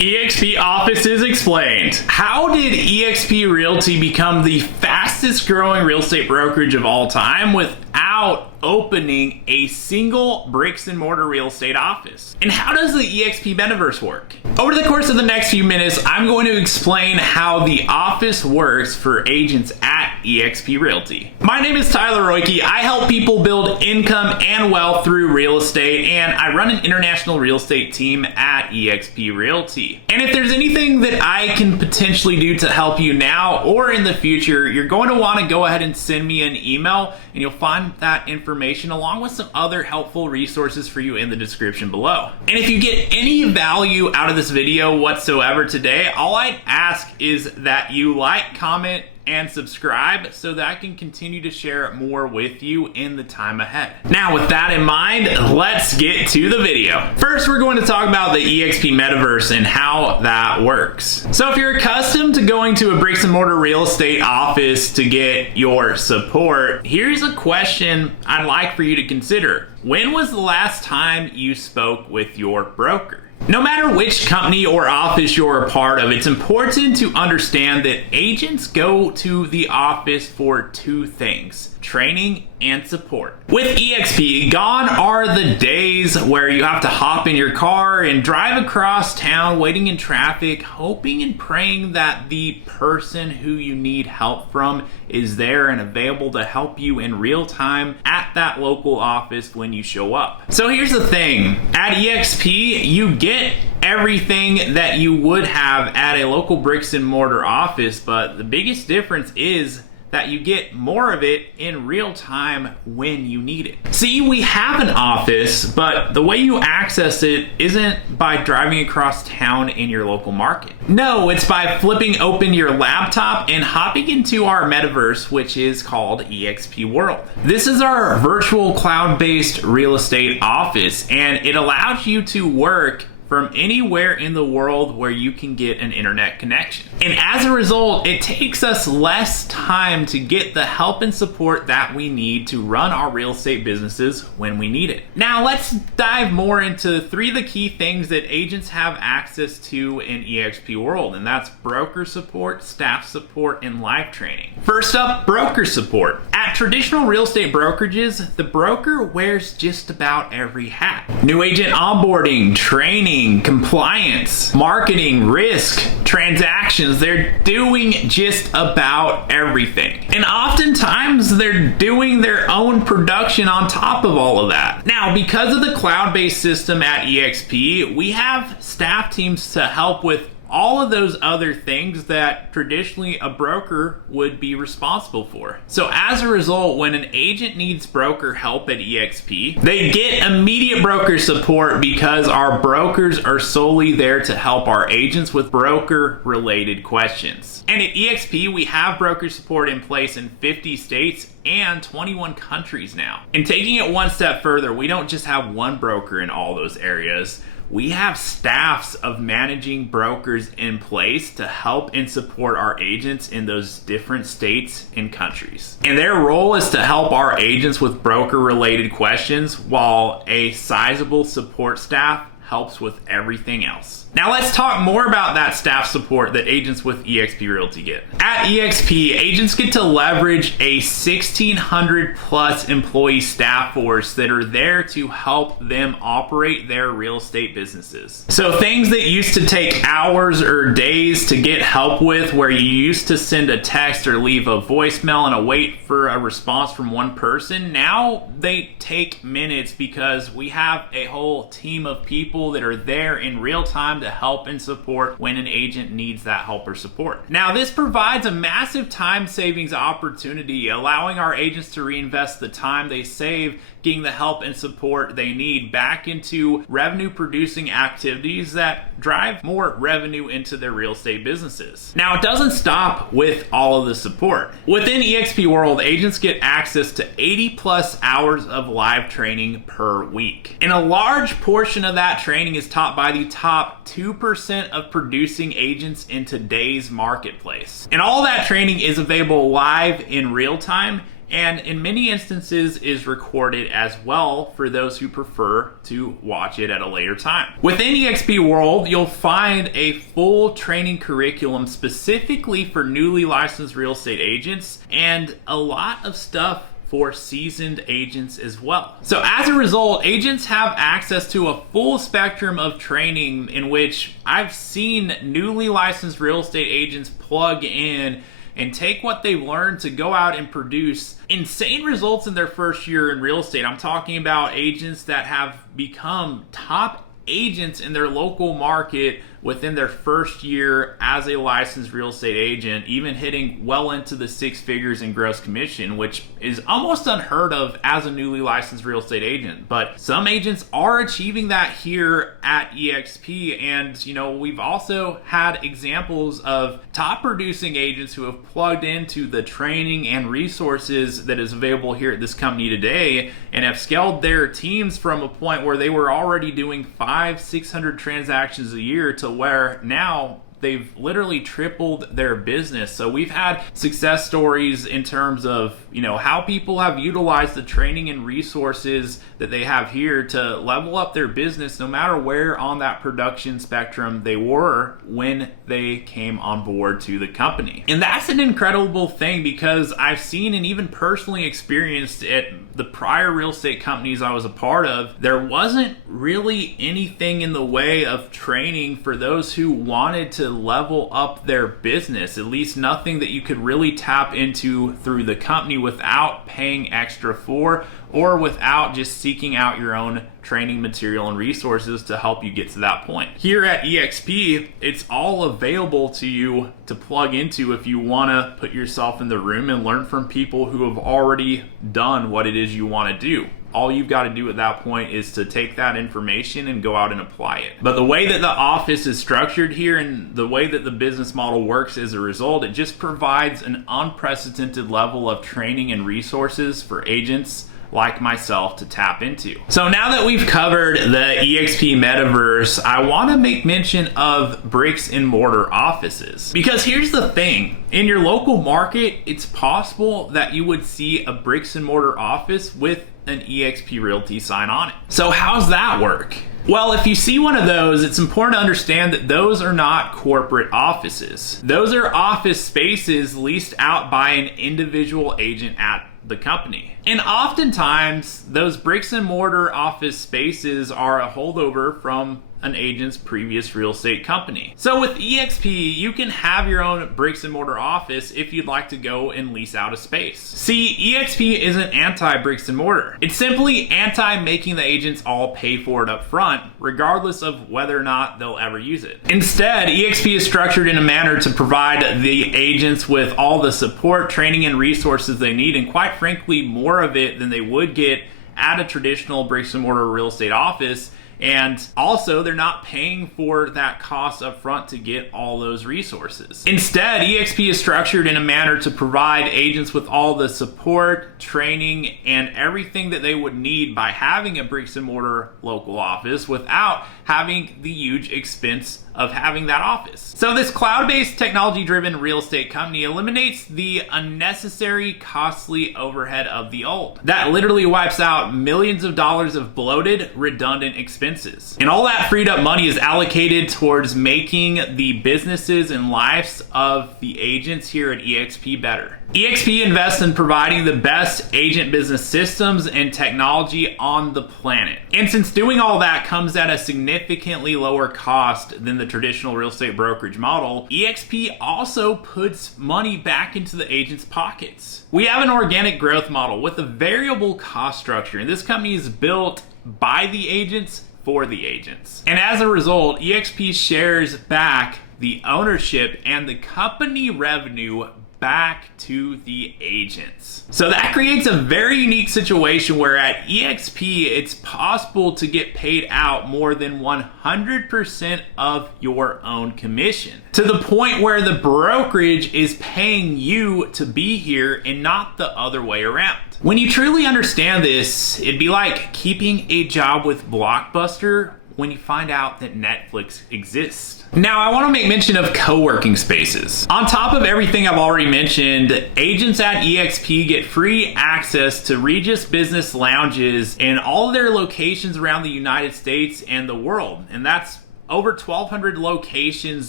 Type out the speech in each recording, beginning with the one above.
eXp Offices Explained. How did eXp Realty become the fastest growing real estate brokerage of all time without opening a single bricks and mortar real estate office? And how does the eXp Metaverse work? Over the course of the next few minutes, I'm going to explain how the office works for agents at eXp Realty. My name is Tyler Roicki. I help people build income and wealth through real estate, and I run an international real estate team at eXp Realty. And if there's anything that I can potentially do to help you now or in the future, you're going to want to go ahead and send me an email, and you'll find that information along with some other helpful resources for you in the description below. And if you get any value out of this video whatsoever today, all I'd ask is that you like, comment, and subscribe so that I can continue to share more with you in the time ahead. Now, with that in mind, let's get to the video. First, we're going to talk about the eXp Metaverse and how that works. So if you're accustomed to going to a bricks and mortar real estate office to get your support, here's a question I'd like for you to consider. When was the last time you spoke with your broker? No matter which company or office you're a part of, it's important to understand that agents go to the office for two things: training and support. With eXp, gone are the days where you have to hop in your car and drive across town waiting in traffic, hoping and praying that the person who you need help from is there and available to help you in real time at that local office when you show up. So here's the thing, at eXp, you get everything that you would have at a local bricks and mortar office, but the biggest difference is that you get more of it in real time when you need it. See, we have an office, but the way you access it isn't by driving across town in your local market. No, it's by flipping open your laptop and hopping into our metaverse, which is called eXp World. This is our virtual cloud-based real estate office, and it allows you to work from anywhere in the world where you can get an internet connection. And as a result, it takes us less time to get the help and support that we need to run our real estate businesses when we need it. Now let's dive more into three of the key things that agents have access to in eXp World, and that's broker support, staff support, and live training. First up, broker support. At traditional real estate brokerages, the broker wears just about every hat. New agent onboarding, training, compliance, marketing, risk, transactions. They're doing just about everything. And oftentimes they're doing their own production on top of all of that. Now, because of the cloud-based system at eXp, we have staff teams to help with all of those other things that traditionally a broker would be responsible for. So as a result, when an agent needs broker help at eXp, they get immediate broker support because our brokers are solely there to help our agents with broker related questions. And at eXp, we have broker support in place in 50 states and 21 countries now. And taking it one step further, we don't just have one broker in all those areas. We have staffs of managing brokers in place to help and support our agents in those different states and countries. And their role is to help our agents with broker related questions, while a sizable support staff helps with everything else. Now let's talk more about that staff support that agents with eXp Realty get. At eXp, agents get to leverage a 1,600 plus employee staff force that are there to help them operate their real estate businesses. So things that used to take hours or days to get help with, where you used to send a text or leave a voicemail and await for a response from one person, now they take minutes because we have a whole team of people that are there in real time to help and support when an agent needs that help or support. Now, this provides a massive time savings opportunity, allowing our agents to reinvest the time they save getting the help and support they need back into revenue producing activities that drive more revenue into their real estate businesses. Now, it doesn't stop with all of the support. Within eXp World, agents get access to 80 plus hours of live training per week. And a large portion of that training is taught by the top 2% of producing agents in today's marketplace. And all that training is available live in real time, and in many instances is recorded as well for those who prefer to watch it at a later time. Within eXp World, you'll find a full training curriculum specifically for newly licensed real estate agents and a lot of stuff for seasoned agents as well. So as a result, agents have access to a full spectrum of training in which I've seen newly licensed real estate agents plug in and take what they've learned to go out and produce insane results in their first year in real estate. I'm talking about agents that have become top agents in their local market within their first year as a licensed real estate agent, even hitting well into the six figures in gross commission, which is almost unheard of as a newly licensed real estate agent. But some agents are achieving that here at eXp, and we've also had examples of top producing agents who have plugged into the training and resources that is available here at this company today and have scaled their teams from a point where they were already doing 500-600 transactions a year to where now they've literally tripled their business. So we've had success stories in terms of, how people have utilized the training and resources that they have here to level up their business no matter where on that production spectrum they were when they came on board to the company. And that's an incredible thing because I've seen and even personally experienced at the prior real estate companies I was a part of, there wasn't really anything in the way of training for those who wanted to level up their business, at least nothing that you could really tap into through the company without paying extra for, or without just seeking out your own training material and resources to help you get to that point. Here at eXp, it's all available to you to plug into if you want to put yourself in the room and learn from people who have already done what it is you want to do. All you've got to do at that point is to take that information and go out and apply it. But the way that the office is structured here and the way that the business model works as a result, it just provides an unprecedented level of training and resources for agents like myself to tap into. So now that we've covered the eXp Metaverse, I want to make mention of bricks and mortar offices. Because here's the thing, in your local market, it's possible that you would see a bricks and mortar office with an eXp Realty sign on it. So how's that work? Well, if you see one of those, it's important to understand that those are not corporate offices. Those are office spaces leased out by an individual agent at the company. And oftentimes, those bricks and mortar office spaces are a holdover from an agent's previous real estate company. So with eXp, you can have your own bricks and mortar office if you'd like to go and lease out a space. See, eXp isn't anti-bricks and mortar. It's simply anti-making the agents all pay for it up front, regardless of whether or not they'll ever use it. Instead, eXp is structured in a manner to provide the agents with all the support, training, and resources they need, and quite frankly, more of it than they would get at a traditional bricks and mortar real estate office. And also, they're not paying for that cost up front to get all those resources. Instead, eXp is structured in a manner to provide agents with all the support, training, and everything that they would need by having a bricks and mortar local office without having the huge expense of having that office. So this cloud-based technology-driven real estate company eliminates the unnecessary costly overhead of the old. That literally wipes out millions of dollars of bloated, redundant expenses. And all that freed up money is allocated towards making the businesses and lives of the agents here at eXp better. eXp invests in providing the best agent business systems and technology on the planet. And since doing all that comes at a significantly lower cost than the traditional real estate brokerage model, eXp also puts money back into the agents' pockets. We have an organic growth model with a variable cost structure, and this company is built by the agents for the agents. And as a result, eXp shares back the ownership and the company revenue back to the agents. So that creates a very unique situation where at eXp, it's possible to get paid out more than 100% of your own commission, to the point where the brokerage is paying you to be here and not the other way around. When you truly understand this, it'd be like keeping a job with Blockbuster when you find out that Netflix exists. Now, I want to make mention of co-working spaces. On top of everything I've already mentioned, agents at eXp get free access to Regus business lounges in all of their locations around the United States and the world. And that's over 1,200 locations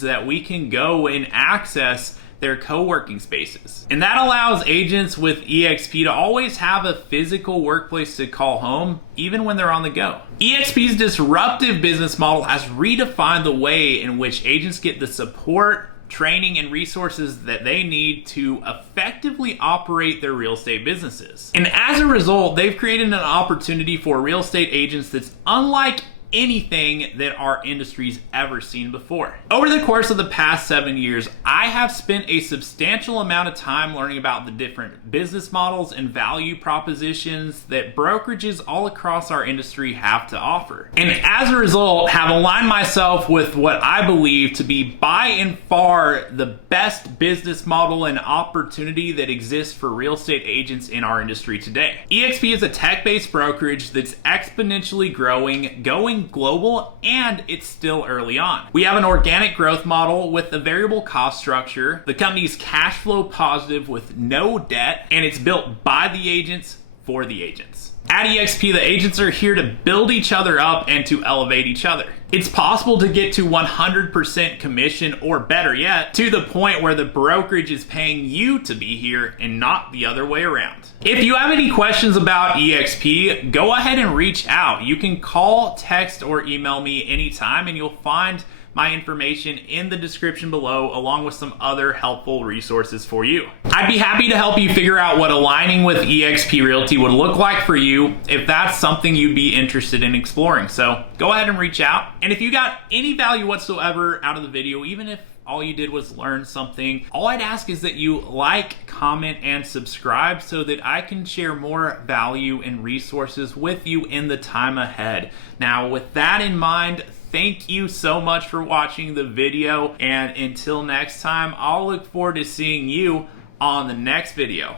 that we can go and access their co-working spaces. And that allows agents with eXp to always have a physical workplace to call home, even when they're on the go. eXp's disruptive business model has redefined the way in which agents get the support, training, and resources that they need to effectively operate their real estate businesses. And as a result, they've created an opportunity for real estate agents that's unlike anything that our industry's ever seen before. Over the course of the past 7 years, I have spent a substantial amount of time learning about the different business models and value propositions that brokerages all across our industry have to offer. And as a result, have aligned myself with what I believe to be by and far the best business model and opportunity that exists for real estate agents in our industry today. eXp is a tech-based brokerage that's exponentially growing, going global, and it's still early on. We have an organic growth model with a variable cost structure. The company's cash flow positive with no debt, and it's built by the agents for the agents. At eXp, the agents are here to build each other up and to elevate each other. It's possible to get to 100% commission, or better yet, to the point where the brokerage is paying you to be here and not the other way around. If you have any questions about eXp, go ahead and reach out. You can call, text, or email me anytime, and you'll find my information in the description below, along with some other helpful resources for you. I'd be happy to help you figure out what aligning with eXp Realty would look like for you if that's something you'd be interested in exploring. So go ahead and reach out. And if you got any value whatsoever out of the video, even if all you did was learn something, all I'd ask is that you like, comment, and subscribe so that I can share more value and resources with you in the time ahead. Now, with that in mind, thank you so much for watching the video, and until next time, I'll look forward to seeing you on the next video.